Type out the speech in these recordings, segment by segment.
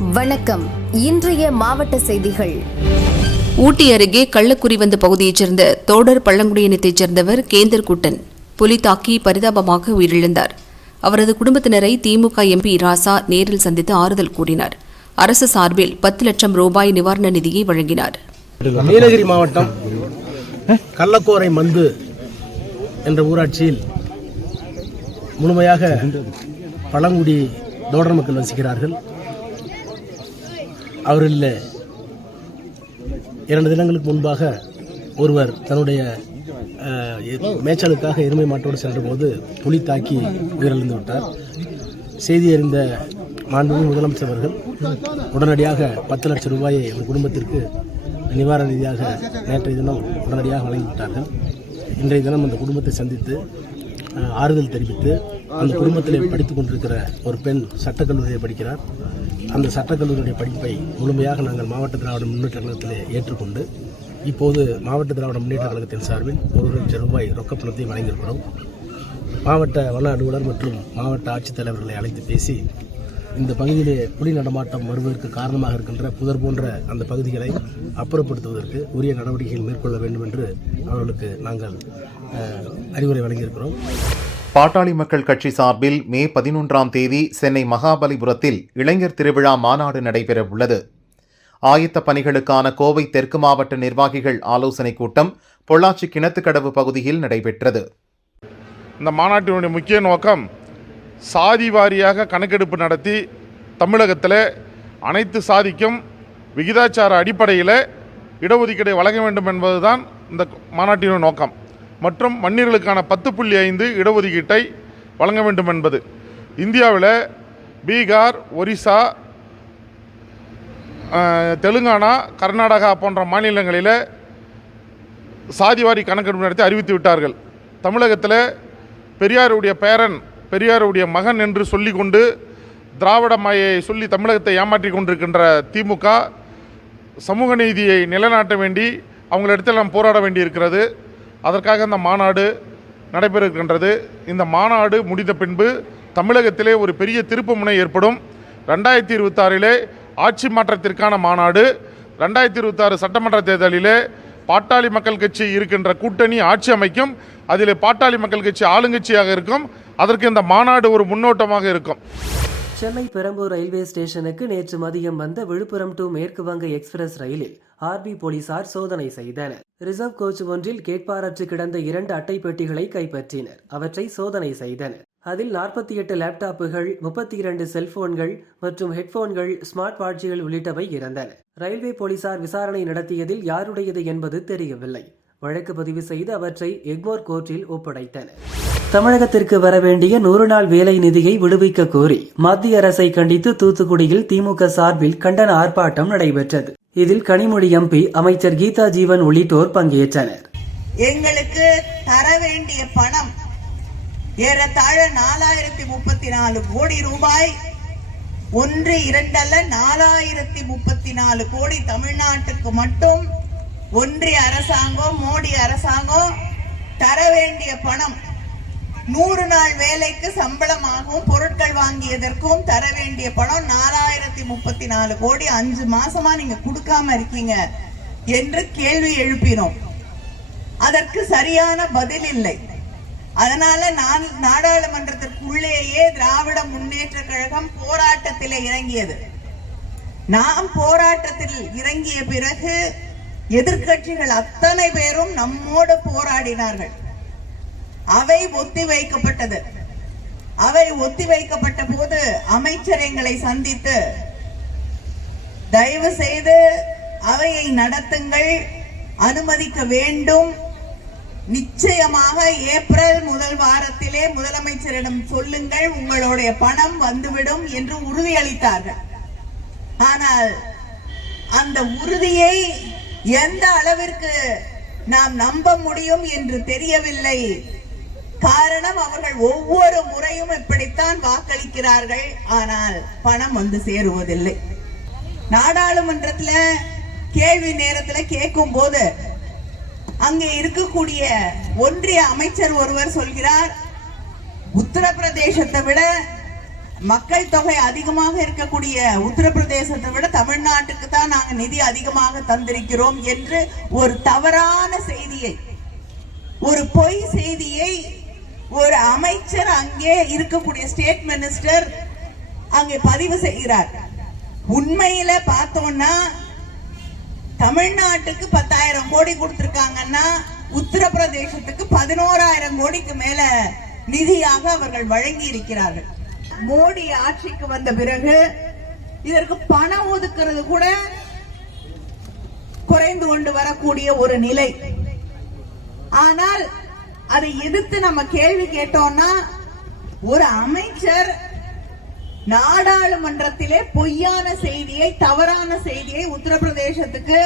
வணக்கம். இன்றைய மாவட்ட செய்திகள். ஊட்டி அருகே கள்ளக்குறிவந்த பகுதியைச் சேர்ந்த தோடர் பழங்குடியினத்தைச் சேர்ந்தவர் கேந்தர் குட்டன் புலி தாக்கி பரிதாபமாக உயிரிழந்தார். அவரது குடும்பத்தினரை திமுக எம்பி ராசா நேரில் சந்தித்து ஆறுதல் கூறினார். அரசு சார்பில் பத்து லட்சம் ரூபாய் நிவாரண நிதியை வழங்கினார். நீலகிரி மாவட்டம் கள்ளக்கோரை மந்து என்ற ஊராட்சியில் முழுமையாக பழங்குடி தோடர் மக்கள் வசிக்கிறார்கள். அவர்களில் இரண்டு தினங்களுக்கு முன்பாக ஒருவர் தன்னுடைய மேய்ச்சலுக்காக எருமை மாட்டோடு சென்றபோது புலி தாக்கி உயிரிழந்து விட்டார். செய்தி அறிந்த மாண்புமிகு முதலமைச்சர் அவர்கள் உடனடியாக பத்து லட்சம் ரூபாயை அவர் குடும்பத்திற்கு நிவாரண நிதியாக நேற்றைய தினம் உடனடியாக வழங்கிவிட்டார்கள் இன்றைய தினம் அந்த குடும்பத்தை சந்தித்து ஆறுதல் தெரிவித்து அந்த குடும்பத்தில் படித்துக் கொண்டிருக்கிற ஒரு பெண் சட்டக்கல்லூரியை படிக்கிறார். அந்த சட்டக்கல்லூரியுடைய படிப்பை முழுமையாக நாங்கள் மாவட்ட திராவிட முன்னேற்ற கழகத்திலே ஏற்றுக்கொண்டு இப்போது மாவட்ட திராவிட முன்னேற்ற கழகத்தின் சார்பில் ஒரு லட்சம் ரூபாய் ரொக்கப்பணத்தை வழங்கியிருக்கிறோம். மாவட்ட வன அலுவலர் மற்றும் மாவட்ட ஆட்சித்தலைவர்களை அழைத்து பேசி இந்த பகுதியிலே புலி நடமாட்டம் வருவதற்கு காரணமாக இருக்கின்ற புதர் போன்ற அந்த பகுதிகளை அப்புறப்படுத்துவதற்கு உரிய நடவடிக்கைகள் மேற்கொள்ள வேண்டும் என்று அவர்களுக்கு நாங்கள் அறிவுரை வழங்கியிருக்கிறோம். பாட்டாளி மக்கள் கட்சி சார்பில் மே பதினொன்றாம் தேதி சென்னை மகாபலிபுரத்தில் இளைஞர் திருவிழா மாநாடு நடைபெற உள்ளது ஆயத்த பணிகளுக்கான கோவை தெற்கு மாவட்ட நிர்வாகிகள் ஆலோசனைக் கூட்டம் பொள்ளாச்சி கிணத்துக்கடவு பகுதியில் நடைபெற்றது. இந்த மாநாட்டினுடைய முக்கிய நோக்கம் சாதி வாரியாக கணக்கெடுப்பு நடத்தி தமிழகத்தில் அனைத்து சாதிக்கும் விகிதாச்சார அடிப்படையில் இடஒதுக்கீடை வழங்க வேண்டும் என்பதுதான் இந்த மாநாட்டினுடைய நோக்கம். மற்றும் மன்னியர்களுக்கான பத்து புள்ளி ஐந்து இடஒதுக்கீட்டை வழங்க வேண்டும் என்பது. இந்தியாவில் பீகார் ஒரிசா தெலுங்கானா கர்நாடகா போன்ற மாநிலங்களில் சாதிவாரி கணக்கெடுப்பு நடத்தி அறிவித்து விட்டார்கள். தமிழகத்தில் பெரியாருடைய பேரன் பெரியாருடைய மகன் என்று சொல்லிக்கொண்டு திராவிட மாயை சொல்லி தமிழகத்தை ஏமாற்றி கொண்டிருக்கின்ற திமுக சமூக நீதியை நிலைநாட்ட வேண்டி அவங்களிடத்தில் நாம் போராட வேண்டியிருக்கிறது. அதற்காக இந்த மாநாடு நடைபெற இருக்கின்றது இந்த மாநாடு முடிந்த பின்பு தமிழகத்திலே ஒரு பெரிய திருப்புமுனை ஏற்படும். ரெண்டாயிரத்தி இருபத்தாறிலே ஆட்சி மாற்றத்திற்கான மாநாடு. ரெண்டாயிரத்தி இருபத்தாறு சட்டமன்ற தேர்தலிலே பாட்டாளி மக்கள் கட்சி இருக்கின்ற கூட்டணி ஆட்சி அமைக்கும். அதில் பாட்டாளி மக்கள் கட்சி ஆளுங்கட்சியாக இருக்கும். அதற்கு இந்த மாநாடு ஒரு முன்னோட்டமாக இருக்கும். சென்னை பெரம்பூர் ரயில்வே ஸ்டேஷனுக்கு நேற்று மதியம் வந்த விழுப்புரம் டு மேற்கு வங்க எக்ஸ்பிரஸ் ரயிலில் ஆர்பி போலீசார் சோதனை செய்தனர். ரிசர்வ் கோச் ஒன்றில் கேட்பாரற்று கிடந்த இரண்டு அட்டை பெட்டிகளை கைப்பற்றினர். அவற்றை சோதனை செய்தனர். அதில் நாற்பத்தி எட்டு லேப்டாப்புகள் முப்பத்தி இரண்டு செல்போன்கள் மற்றும் ஹெட்போன்கள் ஸ்மார்ட் வாட்சிகள் உள்ளிட்டவை இருந்தன. ரயில்வே போலீசார் விசாரணை நடத்தியதில் யாருடையது என்பது தெரியவில்லை. வழக்கு பதிவு செய்து அவற்றை எக்மோர் கோர்ட்டில் ஒப்படைத்தனர். தமிழகத்திற்கு வர வேண்டிய நூறு நாள் வேலை நிதியை விடுவிக்க கோரி மத்திய அரசை கண்டித்து தூத்துக்குடியில் திமுக சார்பில் கண்டன ஆர்ப்பாட்டம் நடைபெற்றது. இதில் கனிமொழி எம்பி அமைச்சர் கீதா ஜீவன் உள்ளிட்டோர் பங்கேற்றனர். எங்களுக்கு தர வேண்டிய பணம் ஏறத்தாழ நாலாயிரத்தி முப்பத்தி நாலு கோடி ரூபாய். ஒன்று இரண்டல்ல நாலாயிரத்தி முப்பத்தி நாலு கோடி தமிழ்நாட்டுக்கு மட்டும். ஒன்றிய அரசாங்கம் மோடி அரசாங்கம் தர வேண்டிய பணம் நூறு நாள் வேலைக்கு சம்பளமாகவும் பொருட்கள் வாங்கியதற்கும் தர வேண்டிய பணம் நாலாயிரத்தி முப்பத்தி நாலு கோடி. அஞ்சு மாசமா நீங்க கொடுக்காம இருக்கீங்க என்று கேள்வி எழுப்பினோம். அதற்கு சரியான பதில் இல்லை. அதனால நான் நாடாளுமன்றத்திற்குள்ளேயே திராவிட முன்னேற்ற கழகம் போராட்டத்தில் இறங்கியது. நாம் போராட்டத்தில் இறங்கிய பிறகு எதிர்க்கட்சிகள் அத்தனை பேரும் நம்மோடு போராடினார்கள். அவை ஒத்தி வைக்கப்பட்டது. அவை ஒத்தி வைக்கப்பட்ட போது அமைச்சர் எங்களை சந்தித்து தயவு செய்து அவையை நடத்துங்கள். அனுமதிக்க வேண்டும். நிச்சயமாக ஏப்ரல் முதல் வாரத்திலே முதலமைச்சரிடம் சொல்லுங்கள். உங்களுடைய பணம் வந்துவிடும் என்று உறுதியளித்தார்கள். ஆனால் அந்த உறுதியை எந்த அளவிற்கு நாம் நம்ப முடியும் என்று தெரியவில்லை. காரணம் அவர்கள் ஒவ்வொரு முறையும் இப்படித்தான் வாக்களிக்கிறார்கள். ஆனால் பணம் வந்து சேருவதில்லை. நாடாளுமன்றத்துல கேள்வி நேரத்துல கேட்கும் போது அங்கே இருக்கக்கூடிய ஒன்றிய அமைச்சர் ஒருவர் சொல்கிறார் உத்தரப்பிரதேசத்தை விட மக்கள் தொகை அதிகமாக இருக்கக்கூடிய உத்தரப்பிரதேசத்தை விட தமிழ்நாட்டுக்கு தான் நாங்க நிதி அதிகமாக தந்திருக்கிறோம் என்று ஒரு தவறான செய்தியை ஒரு பொய் செய்தியை ஒரு அமைச்சர் அங்கே இருக்கக்கூடிய ஸ்டேட் மினிஸ்டர் அங்கே பதிவு செய்கிறார். உண்மையில பார்த்தோம்னா தமிழ்நாட்டுக்கு பத்தாயிரம் கோடி கொடுத்திருக்காங்கன்னா உத்தரப்பிரதேசத்துக்கு பதினோராயிரம் கோடிக்கு மேல நிதியாக அவர்கள் வழங்கி இருக்கிறார்கள் மோடி ஆட்சிக்கு வந்த பிறகு இதற்கு பணம் ஒதுக்குறது கூட குறைந்து கொண்டு வரக்கூடிய ஒரு நிலை. ஆனால் அதை எதிர்த்து நம்ம கேள்வி கேட்டோம்னா ஒரு அமைச்சர் நாடாளுமன்றத்திலே பொய்யான செய்தியை தவறான செய்தியை உத்தரப்பிரதேசத்துக்கு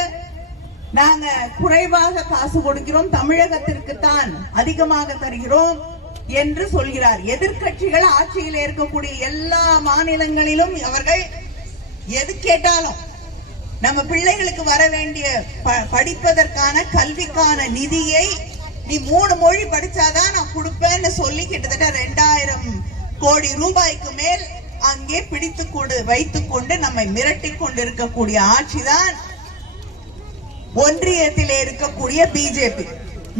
நாங்க குறைவாக காசு கொடுக்கிறோம் தமிழகத்திற்கு தான் அதிகமாக தருகிறோம் என்று சொல்கிறார். எதிர்க்கட்சிகள் ஆட்சியில் இருக்கக்கூடிய எல்லா மாநிலங்களிலும் அவர்கள் எது கேட்டாலும் நம்ம பிள்ளைகளுக்கு வர வேண்டிய ப- படிப்பதற்கான கல்விக்கான நிதியை நீ மூணு மொழி படிச்சாதான் நான் கொடுப்பேன்னு சொல்லி கிட்டத்தட்ட ரெண்டாயிரம் கோடி ரூபாய்க்கு மேல் அங்கே பிடித்து கொண்டு வைத்துக் கொண்டு நம்மை மிரட்டி கொண்டிருக்கக்கூடிய ஆட்சிதான் ஒன்றியத்திலே இருக்கக்கூடிய பிஜேபி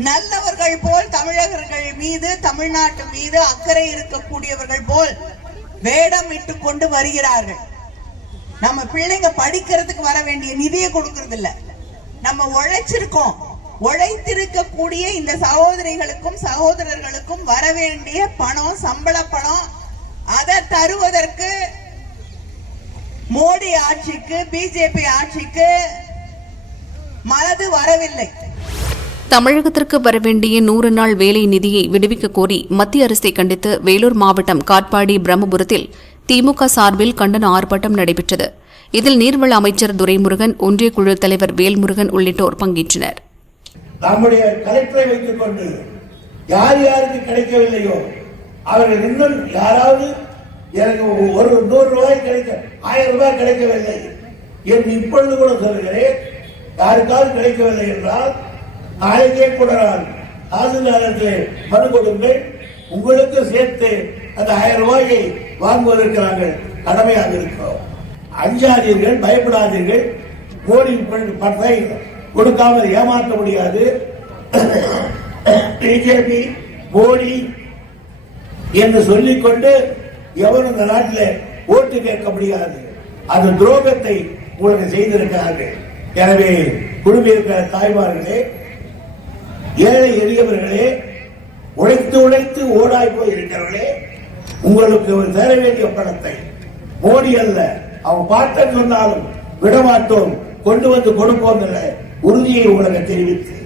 நல்லவர்கள் போல் தமிழகர்கள் மீது தமிழ்நாட்டு மீது அக்கறை இருக்கக்கூடியவர்கள் போல் வேடம் இட்டு கொண்டு வருகிறார்கள். நம்ம பிள்ளைங்க படிக்கிறதுக்கு வர வேண்டிய நிதியை கொடுக்கறது இல்ல நம்ம உழைச்சிருக்கோம். உழைத்திருக்கக்கூடிய இந்த சகோதரிகளுக்கும் சகோதரர்களுக்கும் வரவேண்டிய பணம் சம்பள பணம் அதை தருவதற்கு மோடி ஆட்சிக்கு பிஜேபி ஆட்சிக்கு மனது வரவில்லை. தமிழகத்திற்கு வரவேண்டிய நூறு நாள் வேலை நிதியை விடுவிக்க கோரி மத்திய அரசை கண்டித்து வேலூர் மாவட்டம் காட்பாடி பிரம்மபுரத்தில் திமுக சார்பில் கண்டன ஆர்ப்பாட்டம் நடைபெற்றது. இதில் நீர்வள அமைச்சர் துரைமுருகன் ஒன்றிய குழு தலைவர் வேல்முருகன் உள்ளிட்டோர் பங்கேற்றனர். நம்முடைய கலெக்டரை வைத்துக் கொண்டு யார் யாருக்கு கிடைக்கவில்லையோ அவர்கள் இன்னும் யாராவது எனக்கு ஒரு நூறு ரூபாய் கிடைக்க ஆயிரம் ரூபாய் கிடைக்கவில்லை என்று இப்பொழுது கூட சொல்கிறேன் யாருக்காவது கிடைக்கவில்லை என்றால் நாளைக்கே கூட நான் தாசில்தாரத்திலே மனு கொடுங்கள். உங்களுக்கு சேர்த்து அந்த ஆயிரம் ரூபாயை வாங்குவதற்கு நாங்கள் கடமையாக இருக்கிறோம். அஞ்சாதீர்கள் பயப்படாதீர்கள். மோடி பணத்தை கொடுக்காமல் ஏமாற்ற முடியாது. பிஜேபி மோடி என்று சொல்லிக்கொண்டு எவரும் இந்த நாட்டில் ஓட்டு கேட்க முடியாது. அந்த துரோகத்தை உங்களுக்கு செய்திருக்கிறார்கள். எனவே குழுமியிருக்கிற தாய்மார்களே ஏழை எளியவர்களே உழைத்து உழைத்து ஓடாய் போய் இருக்கிறவர்களே உங்களுக்கு தர வேண்டிய பணத்தை மோடி அல்ல அவன் பார்த்த சொன்னாலும் விடமாட்டோம் கொண்டு வந்து கொடுப்போம் இல்லை உறுதியை உங்களுக்கு தெரிவித்து